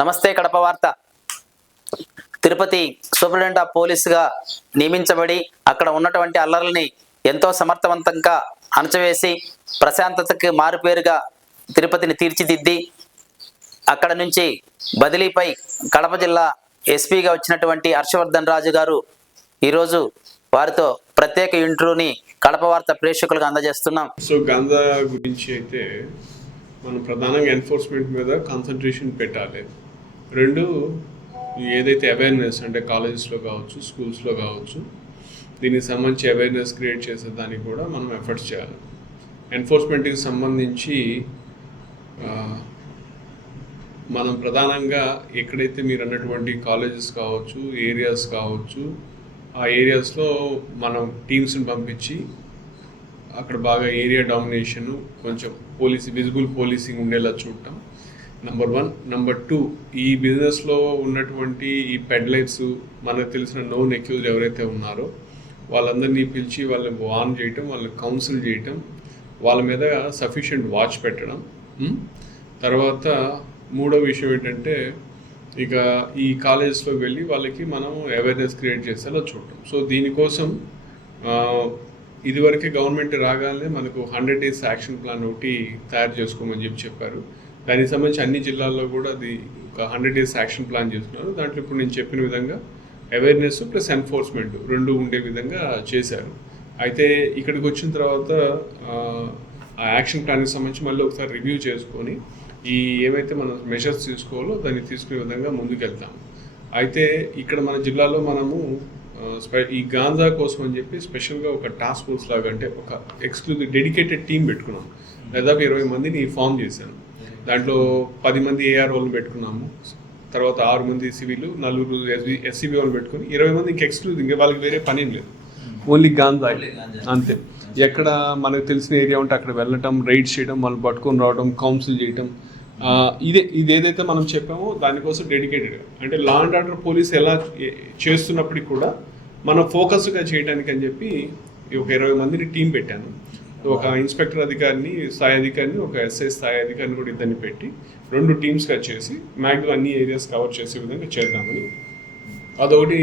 నమస్తే కడప వార్త. Tirupati superintendent of పోలీసుగా నియమించబడి అక్కడ ఉన్నటువంటి అల్లర్లని ఎంతో సమర్థవంతంగా అణచివేసి ప్రశాంతతకి మారుపేరుగా తిరుపతిని తీర్చిదిద్ది అక్కడ నుంచి బదిలీపై కడప జిల్లా ఎస్పీగా వచ్చినటువంటి హర్షవర్ధన్ రాజు గారు ఈరోజు వారితో ప్రత్యేక ఇంటర్వ్యూని కడప వార్త ప్రేక్షకులకు అందజేస్తున్నాం. సో గాంజా గురించి అయితే మనం ప్రధానంగా ఎన్ఫోర్స్మెంట్ మీద కాన్సన్ట్రేషన్ పెట్టాలి. రెండు, ఏదైతే అవేర్నెస్ అంటే కాలేజెస్లో కావచ్చు, స్కూల్స్లో కావచ్చు, దీనికి సంబంధించి అవేర్నెస్ క్రియేట్ చేసేదానికి కూడా మనం ఎఫర్ట్స్ చేయాలి. ఎన్ఫోర్స్మెంట్కి సంబంధించి మనం ప్రధానంగా ఎక్కడైతే మీరు అన్నటువంటి కాలేజెస్ కావచ్చు, ఏరియాస్ కావచ్చు, ఆ ఏరియాస్లో మనం టీమ్స్ని పంపించి అక్కడ బాగా ఏరియా డామినేషను, కొంచెం విజిబుల్ పోలీసింగ్ ఉండేలా చూడటం నెంబర్ 1. నెంబర్ 2, ఈ బిజినెస్లో ఉన్నటువంటి ఈ పెడ్లైట్స్, మనకు తెలిసిన నోన్ అక్యూజ్డ్ ఎవరైతే ఉన్నారో వాళ్ళందరినీ పిలిచి వాళ్ళని వార్న్ చేయటం, వాళ్ళని కౌన్సిల్ చేయటం, వాళ్ళ మీద సఫిషియెంట్ వాచ్ పెట్టడం. తర్వాత మూడో విషయం ఏంటంటే ఇక ఈ కాలేజెస్లోకి వెళ్ళి వాళ్ళకి మనం అవేర్నెస్ క్రియేట్ చేసేలా చూడటం. సో దీనికోసం ఇదివరకే గవర్నమెంట్ రాగానే మనకు 100 days యాక్షన్ ప్లాన్ ఒకటి తయారు చేసుకోమని చెప్పారు. దానికి సంబంధించి అన్ని జిల్లాల్లో కూడా అది ఒక 100 days యాక్షన్ ప్లాన్ చేస్తున్నారు. దాంట్లో ఇప్పుడు నేను చెప్పిన విధంగా అవేర్నెస్ ప్లస్ ఎన్ఫోర్స్మెంట్ రెండు ఉండే విధంగా చేశారు. అయితే ఇక్కడికి వచ్చిన తర్వాత ఆ యాక్షన్ ప్లాన్కి సంబంధించి మళ్ళీ ఒకసారి రివ్యూ చేసుకొని ఈ ఏవైతే మనం మెజర్స్ తీసుకోవాలో దాన్ని తీసుకునే విధంగా ముందుకెళ్తాం. అయితే ఇక్కడ మన జిల్లాలో మనము ఈ గాంజా కోసం అని చెప్పి స్పెషల్గా ఒక టాస్క్ ఫోర్స్ లాగా, అంటే ఒక ఎక్స్క్లూజివ్ డెడికేటెడ్ టీం పెట్టుకున్నాం. దాదాపు 20 మందిని ఫామ్ చేశాను. దాంట్లో 10 మంది ఏఆర్ వాళ్ళని పెట్టుకున్నాము, తర్వాత 6 మంది సివిల్, 4 ఎస్సీబీ వాళ్ళు పెట్టుకుని 20 మంది ఇంకా ఎక్స్క్లూజివ్, ఇంకా వాళ్ళకి వేరే పని ఏం లేదు, ఓన్లీ గాంజా అంతే. ఎక్కడ మనకు తెలిసిన ఏరియా ఉంటే అక్కడ వెళ్ళటం, రైడ్ చేయడం, వాళ్ళు పట్టుకొని రావడం, కౌన్సిల్ చేయటం, ఇది ఏదైతే మనం చెప్పామో దానికోసం డెడికేటెడ్గా, అంటే లా అండ్ ఆర్డర్ పోలీస్ ఎలా చేస్తున్నప్పటికి కూడా మనం ఫోకస్గా చేయడానికి అని చెప్పి ఒక 20 మందిని టీం పెట్టాను. ఒక ఇన్స్పెక్టర్ అధికారిని, స్థాయి అధికారిని, ఒక ఎస్ఐ స్థాయి అధికారిని కూడా ఇద్దరిని పెట్టి 2 టీమ్స్గా చేసి మ్యాక్సిమం అన్ని ఏరియాస్ కవర్ చేసే విధంగా చేద్దామని, అదొకటి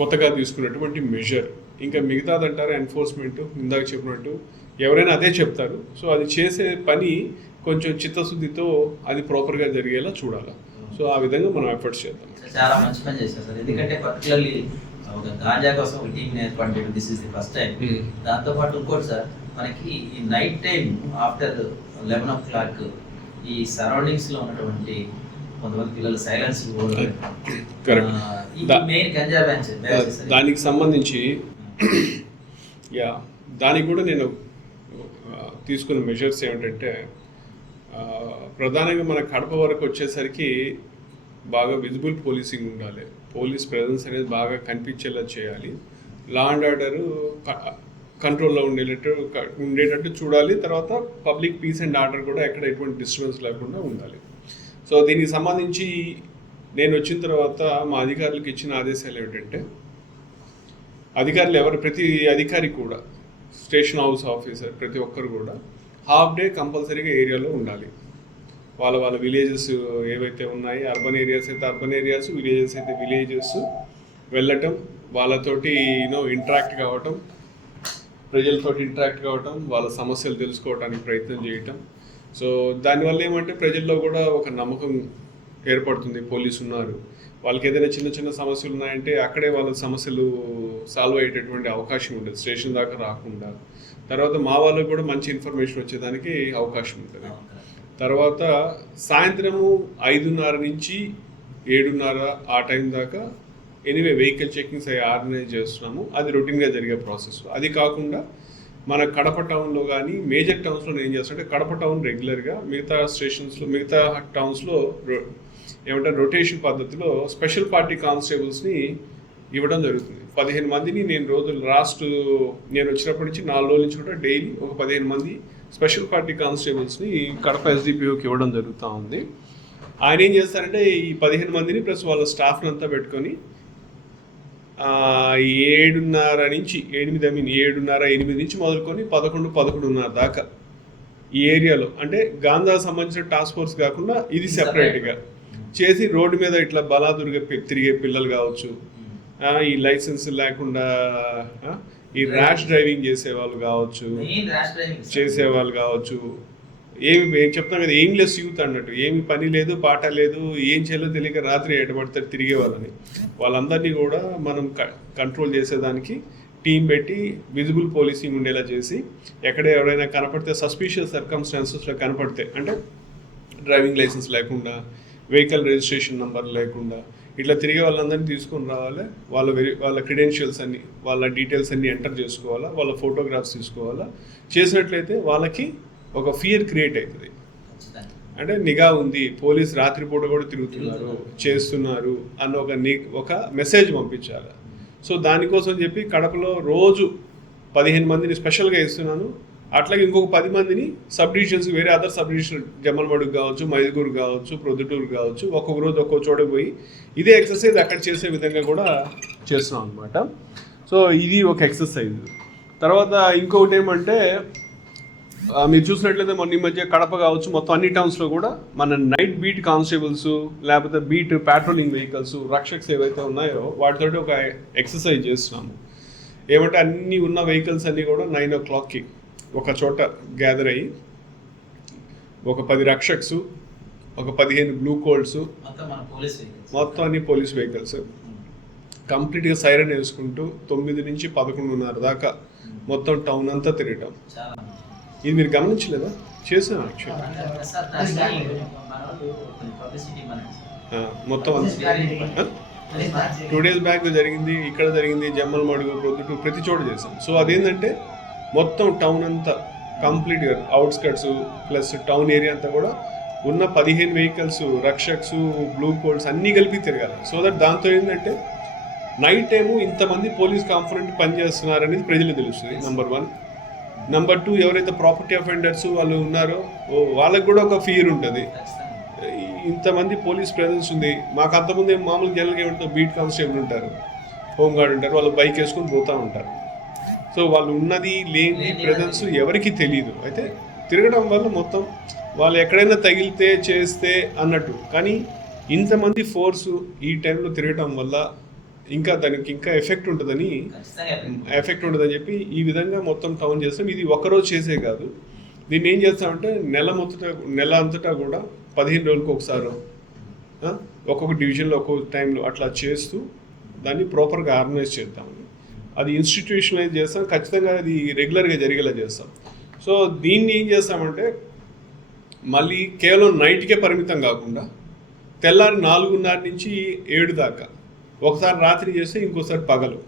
కొత్తగా తీసుకున్నటువంటి మెజర్. ఇంకా మిగతాదంటారా ఎన్ఫోర్స్మెంట్, ఇందాక చెప్పినట్టు ఎవరైనా అదే చెప్తారు. సో అది చేసే పని కొంచెం చిత్తశుద్ధితో అది ప్రాపర్గా జరిగేలా చూడాలి. సో ఆ విధంగా మనం ఎఫర్ట్స్ చేద్దాం. చాలా మంచి పని చేశారు సార్. ఎందుకంటే పర్టికులర్లీ ఒక గాంజా కోసం ఒక టీం ఏర్పాటు చేయడం, this is the first time. దాంతో పాటు ఇంకోటి సార్, మనకి ఈ నైట్ టైం ఆఫ్టర్ 11 o'clock ఈ సరౌండింగ్స్ లో ఉన్నటువంటి కొంతమంది పిల్లలు సైలెన్స్ మెయిన్ గంజా బ్యాచ్, దానికి సంబంధించి దానికి కూడా నేను తీసుకున్న మెజర్స్ ఏమిటంటే, ప్రధానంగా మన కడప వరకు వచ్చేసరికి బాగా విజిబుల్ పోలీసింగ్ ఉండాలి. పోలీస్ ప్రెజెన్స్ అనేది బాగా కనిపించేలా చేయాలి. లా అండ్ ఆర్డర్ కంట్రోల్లో ఉండేటట్టు చూడాలి. తర్వాత పబ్లిక్ పీస్ అండ్ ఆర్డర్ కూడా ఎక్కడ ఎటువంటి డిస్టర్బెన్స్ లేకుండా ఉండాలి. సో దీనికి సంబంధించి నేను వచ్చిన తర్వాత మా అధికారులకు ఇచ్చిన ఆదేశాలు ఏమిటంటే, ప్రతి అధికారి కూడా, స్టేషన్ హౌస్ ఆఫీసర్ ప్రతి ఒక్కరు కూడా హాఫ్ డే కంపల్సరీగా ఏరియాలో ఉండాలి. వాళ్ళ విలేజెస్ ఏవైతే ఉన్నాయి, అర్బన్ ఏరియాస్ అయితే అర్బన్ ఏరియాస్, విలేజెస్ అయితే విలేజెస్ వెళ్ళటం, వాళ్ళతోటి ఇంటరాక్ట్ కావటం, ప్రజలతో ఇంటరాక్ట్ కావటం, వాళ్ళ సమస్యలు తెలుసుకోవడానికి ప్రయత్నం చేయటం. సో దానివల్ల ఏమంటే ప్రజల్లో కూడా ఒక నమ్మకం ఏర్పడుతుంది, పోలీసు ఉన్నారు, వాళ్ళకి ఏదైనా చిన్న చిన్న సమస్యలు ఉన్నాయంటే అక్కడే వాళ్ళ సమస్యలు సాల్వ్ అయ్యేటటువంటి అవకాశం ఉంటుంది, స్టేషన్ దాకా రాకుండా. తర్వాత మా వాళ్ళకు కూడా మంచి ఇన్ఫర్మేషన్ వచ్చేదానికి అవకాశం ఉంటుంది. తర్వాత సాయంత్రము 5:30 నుంచి 7:30 ఆ టైం దాకా ఎనీవే వెహికల్ చెకింగ్స్ అవి ఆర్గనైజ్ చేస్తున్నాము. అది రొటీన్గా జరిగే ప్రాసెస్. అది కాకుండా మన కడప టౌన్లో కానీ మేజర్ టౌన్స్లో ఏం చేస్తామంటే, కడప టౌన్ రెగ్యులర్గా, మిగతా స్టేషన్స్లో, మిగతా టౌన్స్లో ఏమంటారు రొటేషన్ పద్ధతిలో స్పెషల్ పార్టీ కానిస్టేబుల్స్ని ఇవ్వడం జరుగుతుంది. 15 మందిని నేను నేను వచ్చినప్పటి నుంచి 4 రోజుల నుంచి కూడా డైలీ ఒక 15 మంది స్పెషల్ పార్టీ కానిస్టేబుల్స్ని కడప ఎస్డిపిఓకి ఇవ్వడం జరుగుతూ ఉంది. ఆయన ఏం చేస్తారంటే, ఈ 15 మందిని ప్లస్ వాళ్ళ స్టాఫ్ని అంతా పెట్టుకొని 7:30 నుంచి 8 నుంచి మొదలుకొని 11:30 దాకా ఈ ఏరియాలో, అంటే గాంధా సంబంధించిన టాస్క్ ఫోర్స్ కాకుండా ఇది సెపరేట్గా చేసి రోడ్డు మీద ఇట్లా బలాదురుగా తిరిగే పిల్లలు కావచ్చు, ఈ లైసెన్స్ లేకుండా ఈ ర్యాష్ డ్రైవింగ్ చేసేవాళ్ళు కావచ్చు, చేసేవాళ్ళు కావచ్చు, ఏం చెప్తాం కదా ఎయిమ్లెస్ యూత్ అన్నట్టు, ఏమి పని లేదు పాట లేదు, ఏం చేయాలో తెలియక రాత్రి ఎటబడితే తిరిగే వాళ్ళని, వాళ్ళందరినీ కూడా మనం కంట్రోల్ చేసేదానికి టీం పెట్టి విజిబుల్ పోలీసింగ్ ఉండేలా చేసి, ఎక్కడ ఎవరైనా కనపడితే సస్పిషియస్ సర్కమ్స్టాన్సెస్లో కనపడితే, అంటే డ్రైవింగ్ లైసెన్స్ లేకుండా, వెహికల్ రిజిస్ట్రేషన్ నెంబర్ లేకుండా ఇట్లా తిరిగే వాళ్ళందరినీ తీసుకొని రావాలి. వాళ్ళ క్రెడెన్షియల్స్ అన్ని, వాళ్ళ డీటెయిల్స్ అన్ని ఎంటర్ చేసుకోవాలా, వాళ్ళ ఫోటోగ్రాఫ్స్ తీసుకోవాలా. చేసినట్లయితే వాళ్ళకి ఒక ఫియర్ క్రియేట్ అవుతుంది. అంటే నిఘా ఉంది, పోలీస్ రాత్రిపూట కూడా తిరుగుతున్నారు, చేస్తున్నారు అన్న ఒక మెసేజ్ పంపించాలి. సో దానికోసం చెప్పి కడపలో రోజు 15 మందిని స్పెషల్గా ఇస్తున్నాను. అట్లాగే ఇంకొక 10 మందిని సబ్ డివిజన్స్, వేరే అదర్ సబ్ డివిజన్, జమ్మలమడుగు కావచ్చు, మైదుగూరు కావచ్చు, ప్రొద్దుటూరు కావచ్చు, ఒక్కొక్క రోజు ఒక్కొక్క చోట పోయి ఇదే ఎక్సర్సైజ్ అక్కడ చేసే విధంగా కూడా చేస్తున్నాం అనమాట. సో ఇది ఒక ఎక్సర్సైజ్. తర్వాత ఇంకొకటి ఏమంటే, మీరు చూసినట్లయితే మొన్న ఈ మధ్య కడప కావచ్చు, మొత్తం అన్ని టౌన్స్లో కూడా మన నైట్ బీట్ కానిస్టేబుల్స్, లేకపోతే బీట్ ప్యాట్రోలింగ్ వెహికల్స్, రక్షక్స్ ఏవైతే ఉన్నాయో వాటితోటి ఒక ఎక్సర్సైజ్ చేస్తున్నాము. ఏమంటే అన్ని ఉన్న వెహికల్స్ అన్నీ కూడా 9 o'clockకి ఒక చోట గ్యాదర్ అయ్యి, ఒక 10 రక్షక్స్, ఒక 15 బ్లూ కోల్డ్స్, మొత్తం అన్ని పోలీస్ వెహికల్స్ కంప్లీట్గా సైరన్ వేసుకుంటూ 9 నుంచి 11:30 దాకా మొత్తం టౌన్ అంతా తిరగటం. ఇది మీరు గమనించలేదా? చేసాం యాక్చువల్లీ మొత్తం 2 days బ్యాక్ జరిగింది, ఇక్కడ జరిగింది, జమ్మలమడుగు, ప్రొద్దుటూరు, ప్రతి చోట చేసాం. సో అదేంటంటే మొత్తం టౌన్ అంతా కంప్లీట్గా అవుట్స్కట్స్ ప్లస్ టౌన్ ఏరియా అంతా కూడా ఉన్న 15 వెహికల్స్, రక్షక్స్, బ్లూ కోల్డ్స్ అన్నీ కలిపి తిరగాలి. సో దట్ దాంతో ఏంటంటే నైట్ టైము ఇంతమంది పోలీస్ కాన్ఫరెంట్ పనిచేస్తున్నారనేది ప్రజలకు తెలుస్తుంది, నెంబర్ 1. నెంబర్ 2, ఎవరైతే ప్రాపర్టీ అఫెండర్స్ వాళ్ళు ఉన్నారో వాళ్ళకి కూడా ఒక ఫియర్ ఉంటుంది, ఇంతమంది పోలీస్ ప్రెజెన్స్ ఉంది. మాకు అంతమంది మామూలు జనరల్గా ఏమంటారు, బీట్ కానిస్టేబుల్ ఉంటారు, హోంగార్డ్ ఉంటారు, వాళ్ళు బైక్ వేసుకొని పోతూ ఉంటారు. సో వాళ్ళు ఉన్నది లేని ప్రెజెన్స్ ఎవరికి తెలియదు. అయితే తిరగడం వల్ల మొత్తం వాళ్ళు ఎక్కడైనా తగిలితే చేస్తే అన్నట్టు, కానీ ఇంతమంది ఫోర్సు ఈ టైంలో తిరగడం వల్ల ఇంకా దానికి ఇంకా ఎఫెక్ట్ ఉంటుందని చెప్పి ఈ విధంగా మొత్తం టౌన్ చేస్తాం. ఇది ఒక్కరోజు చేసే కాదు, దీన్ని ఏం చేస్తామంటే నెల అంతటా కూడా 15 రోజులకు ఒకసారి ఒక్కొక్క డివిజన్లో ఒక్కొక్క టైంలో అట్లా చేస్తూ దాన్ని ప్రాపర్గా ఆర్గనైజ్ చేద్దాం. అది ఇన్స్టిట్యూషనలైజ్ చేస్తాం, ఖచ్చితంగా అది రెగ్యులర్గా జరిగేలా చేస్తాం. సో దీన్ని ఏం చేస్తామంటే మళ్ళీ కేవలం నైట్కే పరిమితం కాకుండా తెల్లారి 4:30 నుంచి 7 దాకా, ఒకసారి రాత్రి చేస్తే ఇంకోసారి పగలు.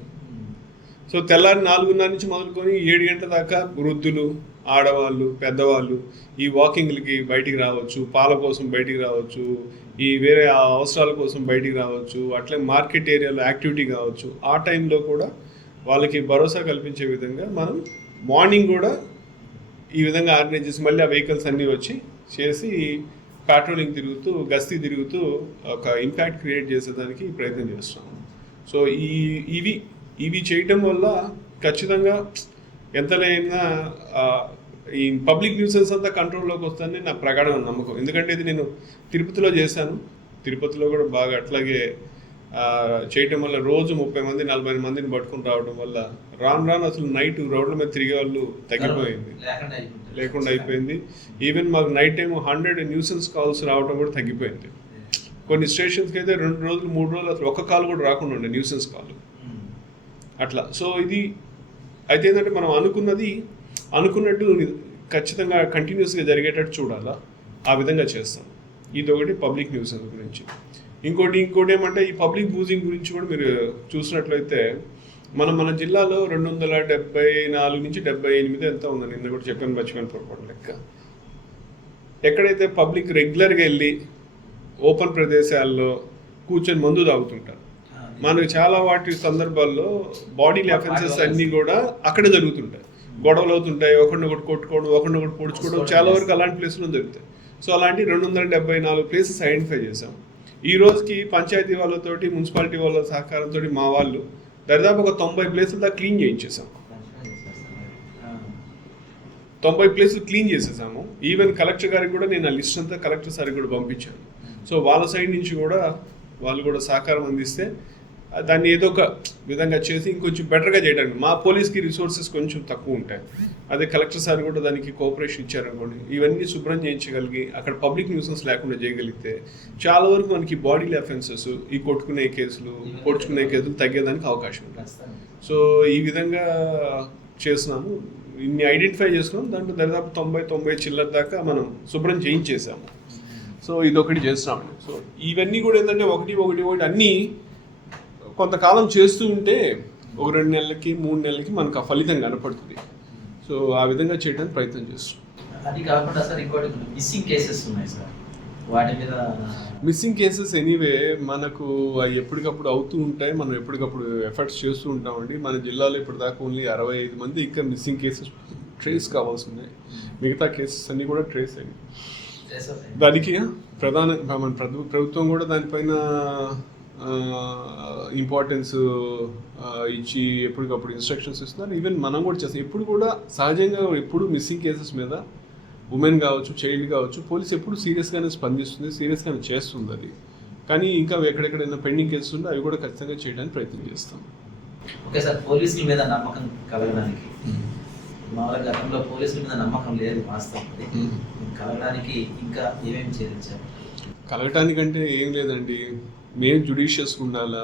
సో తెల్లారి 4:30 నుంచి మొదలుకొని 7 గంటల దాకా వృద్ధులు, ఆడవాళ్ళు, పెద్దవాళ్ళు ఈ వాకింగ్లకి బయటికి రావచ్చు, పాల కోసం బయటికి రావచ్చు, ఈ వేరే అవసరాల కోసం బయటికి రావచ్చు, అట్లే మార్కెట్ ఏరియాలో యాక్టివిటీ కావచ్చు. ఆ టైంలో కూడా వాళ్ళకి భరోసా కల్పించే విధంగా మనం మార్నింగ్ కూడా ఈ విధంగా ఆర్గనైజ్ చేసి మళ్ళీ ఆ వెహికల్స్ అన్నీ వచ్చి చేసి ప్యాట్రోలింగ్ తిరుగుతూ, గస్తీ తిరుగుతూ ఒక ఇంపాక్ట్ క్రియేట్ చేసేదానికి ప్రయత్నం చేస్తున్నాము. సో ఇవి చేయటం వల్ల ఖచ్చితంగా ఎంతలైనా ఈ పబ్లిక్ న్యూసెన్స్ అంతా కంట్రోల్లోకి వస్తుందని నా ప్రగాఢమైన నమ్మకం. ఎందుకంటే ఇది నేను తిరుపతిలో చేశాను, తిరుపతిలో కూడా బాగా అట్లాగే చేయటం వల్ల రోజు 30 మంది 40 మందిని పట్టుకుని రావడం వల్ల రాను అసలు నైట్ రోడ్ల మీద తిరిగే వాళ్ళు తగ్గిపోయింది, లేకుండా అయిపోయింది. ఈవెన్ మాకు నైట్ టైం 100 న్యూసెన్స్ కాల్స్ రావడం కూడా తగ్గిపోయింది. కొన్ని స్టేషన్స్కి అయితే 2 రోజులు 3 రోజులు అసలు ఒక్క కాల్ కూడా రాకుండా ఉండే న్యూసెన్స్ కాల్ అట్లా. సో ఇది అయితే ఏంటంటే మనం అనుకున్నట్టు ఖచ్చితంగా కంటిన్యూస్గా జరిగేటట్టు చూడాలా, ఆ విధంగా చేస్తాం. ఇది ఒకటి పబ్లిక్ న్యూసెన్స్ గురించి. ఇంకోటి ఏమంటే ఈ పబ్లిక్ బూజింగ్ గురించి కూడా మీరు చూసినట్లయితే మన జిల్లాలో 274 నుంచి 78 ఎంత ఉందని నిన్న కూడా చెప్పాను, మర్చిపోయిన పొరపాటు లెక్క. ఎక్కడైతే పబ్లిక్ రెగ్యులర్గా వెళ్ళి ఓపెన్ ప్రదేశాల్లో కూర్చొని మందు తాగుతుంటారు, మనకు చాలా వాటి సందర్భాల్లో బాడీలీ అఫెన్సెస్ అన్నీ కూడా అక్కడే జరుగుతుంటాయి. గొడవలు అవుతుంటాయి, ఒకరినొకటి కొట్టుకోవడం, ఒకరినొకటి పొడుచుకోవడం, చాలా వరకు అలాంటి ప్లేస్లో జరుగుతాయి. సో అలాంటి 274 ప్లేసెస్ ఐడెంటిఫై చేసాం. ఈ రోజుకి పంచాయతీ వాళ్ళతోటి, మున్సిపాలిటీ వాళ్ళ సహకారంతో మా వాళ్ళు దాదాపు ఒక 90 ప్లేసులు దాకా క్లీన్ చేయించేసాం. 90 ప్లేసులు క్లీన్ చేసేసాము. ఈవెన్ కలెక్టర్ గారికి కూడా నేను ఆ లిస్ట్ అంతా కలెక్టర్ సార్కి కూడా పంపించాను. సో వాళ్ళ సైడ్ నుంచి కూడా వాళ్ళు కూడా సహకారం అందిస్తే దాన్ని ఏదో ఒక విధంగా చేసి ఇంకొంచెం బెటర్గా చేయడానికి మా పోలీస్కి రిసోర్సెస్ కొంచెం తక్కువ ఉంటాయి. అదే కలెక్టర్ సార్ కూడా దానికి కోఆపరేషన్ ఇచ్చారనుకోండి, ఇవన్నీ శుభ్రం చేయించగలిగి అక్కడ పబ్లిక్ న్యూసెన్స్ లేకుండా చేయగలిగితే చాలా వరకు మనకి బాడీలీ అఫెన్సెస్, ఈ కొట్టుకునే కేసులు, పొడుచుకునే కేసులు తగ్గేదానికి అవకాశం ఉంటుంది. సో ఈ విధంగా చేస్తున్నాము, ఇన్ని ఐడెంటిఫై చేసుకున్నాం. దాంట్లో దాదాపు 90 చిల్లర దాకా మనం శుభ్రం చేయించేసాము. సో ఇదొకటి చేస్తున్నామండి. సో ఇవన్నీ కూడా ఏంటంటే ఒకటి అన్నీ కొంతకాలం చేస్తూ ఉంటే ఒక 2 నెలలకి 3 నెలలకి మనకు ఆ ఫలితం కనపడుతుంది. సో ఆ విధంగా చేయడానికి ప్రయత్నం చేస్తున్నాం. అది కాకుండా సార్ ఇంకోటి మిస్సింగ్ కేసెస్ ఉన్నాయి సార్, వాటి మీద మిస్సింగ్ కేసెస్ ఎనీవే మనకు అవి ఎప్పటికప్పుడు అవుతూ ఉంటాయి. మనం ఎప్పటికప్పుడు ఎఫర్ట్స్ చేస్తూ ఉంటామండి. మన జిల్లాలో ఇప్పటిదాకా ఓన్లీ 65 మంది ఇంకా మిస్సింగ్ కేసెస్ ట్రేస్ కావాల్సి ఉన్నాయి. మిగతా కేసెస్ అన్నీ కూడా ట్రేస్ అయ్యి దానికి మన ప్రభుత్వం కూడా దానిపైన ఇంపార్టెన్స్ ఇచ్చి ఎప్పటికప్పుడు ఇన్స్ట్రక్షన్స్ ఇస్తున్నారు. ఈవెన్ మనం కూడా చేస్తాం. ఎప్పుడు కూడా సహజంగా ఎప్పుడు మిస్సింగ్ కేసెస్ మీద ఉమెన్ కావచ్చు, చైల్డ్ కావచ్చు, పోలీస్ ఎప్పుడు సీరియస్గానే స్పందిస్తుంది, సీరియస్గానే చేస్తుంది అది. కానీ ఇంకా ఎక్కడెక్కడైనా పెండింగ్ కేసెస్ ఉంటే అవి కూడా ఖచ్చితంగా చేయడానికి ప్రయత్నం చేస్తాం. ఓకే సార్, పోలీసుల మీద నమ్మకం కలగడానికి మామూలుగా గతంలో పోలీసుల మీద నమ్మకం లేదు వాస్తవం, కలగడానికి ఇంకా ఏమేమి చేయించారు? కలగటానికంటే ఏం లేదండి, మేము జుడిషియస్గా ఉండాలా,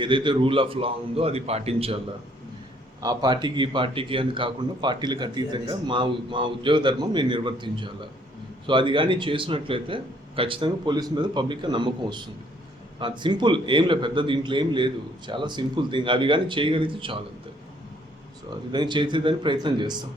ఏదైతే రూల్ ఆఫ్ లా ఉందో అది పాటించాలా. ఆ పార్టీకి ఈ పార్టీకి అని కాకుండా పార్టీలకు అతీతంగా మా ఉద్యోగ ధర్మం మేము నిర్వర్తించాలా. సో అది కానీ చేసినట్లయితే ఖచ్చితంగా పోలీసు మీద పబ్లిక్గా నమ్మకం వస్తుంది. అది సింపుల్, ఏం లేదు, పెద్ద దీంట్లో ఏం లేదు, చాలా సింపుల్ థింగ్. అవి కానీ చేయగలిగితే చాలు అంతే. సో అది కానీ చేసేదానికి ప్రయత్నం చేస్తాం.